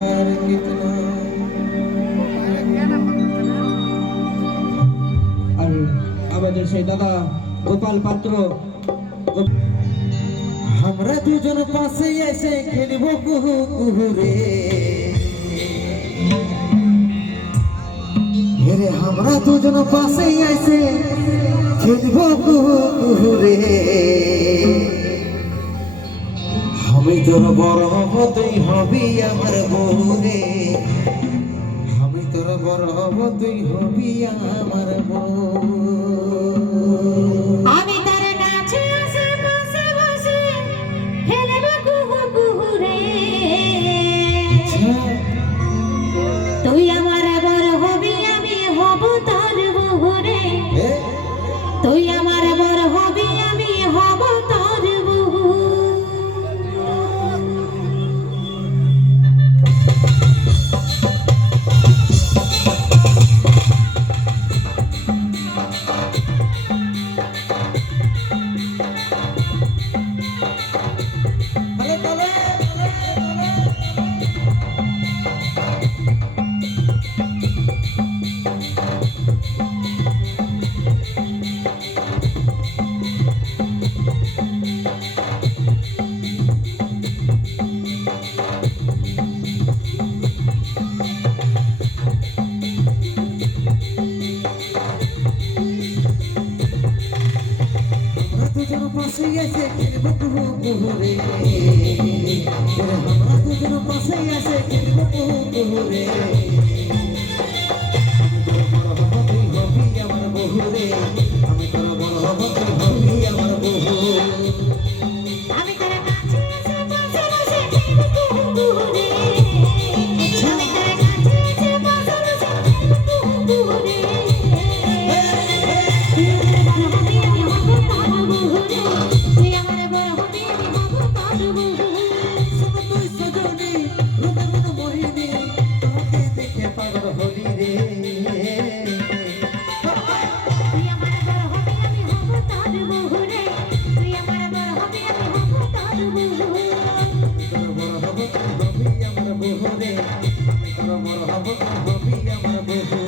আর কিতনা আর আমাদের সেই দাদা গোপাল পাত্র আমরা দুজন পাশে এসে খেলব কুহু কুহু রে হেরে আমরা দুজন পাশে এসে খেলব কুহু কুহু রে আমি তোর বড় হব তুই হবি আমার বউ রে আমি তোর বড় হব তুই হবি আমার বউ আমি তার কাছে আসে বসে বসে খেলব কুহু কুহু রে তুই আমার বড় হবি আমি হব তোর বউ রে তুই আমার বড় হবি আমি হব তোর বউ দুজন পাশে এসে খেলব কুহু কুহু রে আমরা দুজন পাশে এসে খেলব কুহু কুহু রে তুই হবি আমার বহু রে আমি তোর বড় হব তুই হবি আমার বহু আমি তার কাছে আসে বসে বসে খেলব কুহু কুহু রে আমি তার কাছে আসে বসে বসে খেলব কুহু কুহু রে তুই আমার বড় হবি আমি হব তোর বউ তুই সজনী রূপে মন মোহিনী তোকে দেখে পাগল হলি রে তুই আমার বড় হবি আমি হব তোর বউ রে তুই আমার বড় হবি আমি হব তোর বউ তোর বড় হব তুই হবি আমার বহু রে আমি তোর বড় হব তুই হবি আমার বহু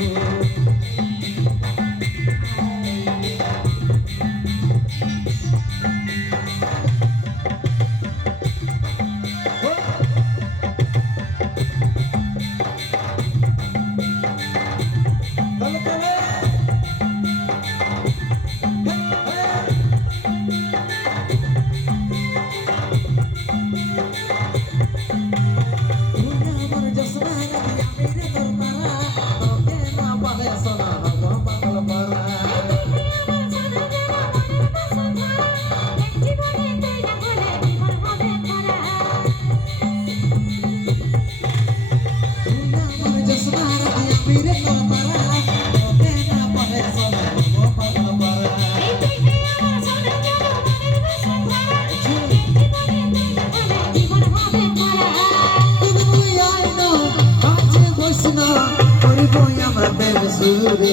আমরা প্রেম সুরে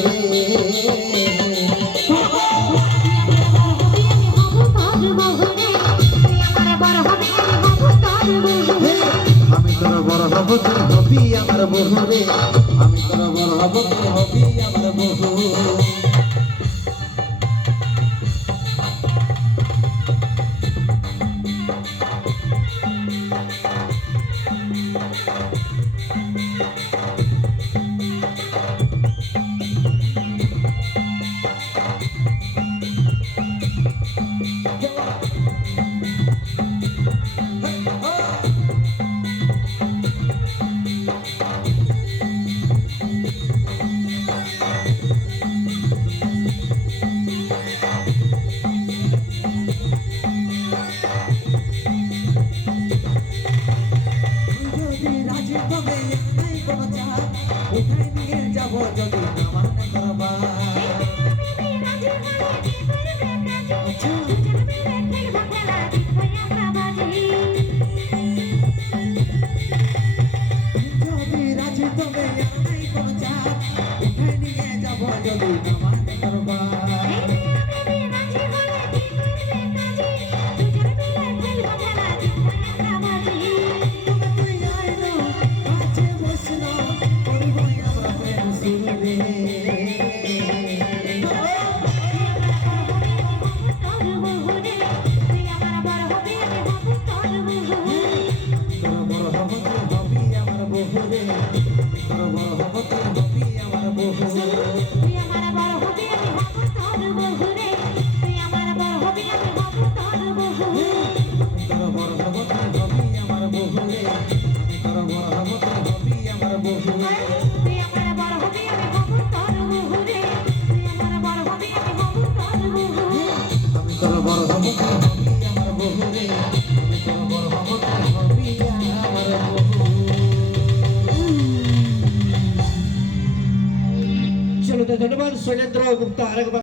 আমি তোর বড় হব তুই হবি আমার বহু রে আমি তোর বড় হব তুই হবি আমার বহু তোর বড় হব তুই হবি আমার বহু তুই আমার বড় হবি আমি হব তোর বহু রে তুই আমার বড় হবি আমি হব তোর বহু তোর বড় হব তুই হবি আমার বহু রে তোর বড় হব তুই হবি আমার বহু তুই আমার বড় হবি আমি হব তোর বহু রে তুই আমার বড় হবি আমি হব তোর বহু আমি তোর বড় হব তুই হবি আমার বহু রে আমি তোর বড় হব তুই হবি আমার বহু চলো তো ধন্যবাদ শৈলেন্দ্র গুপ্তা আরেকবার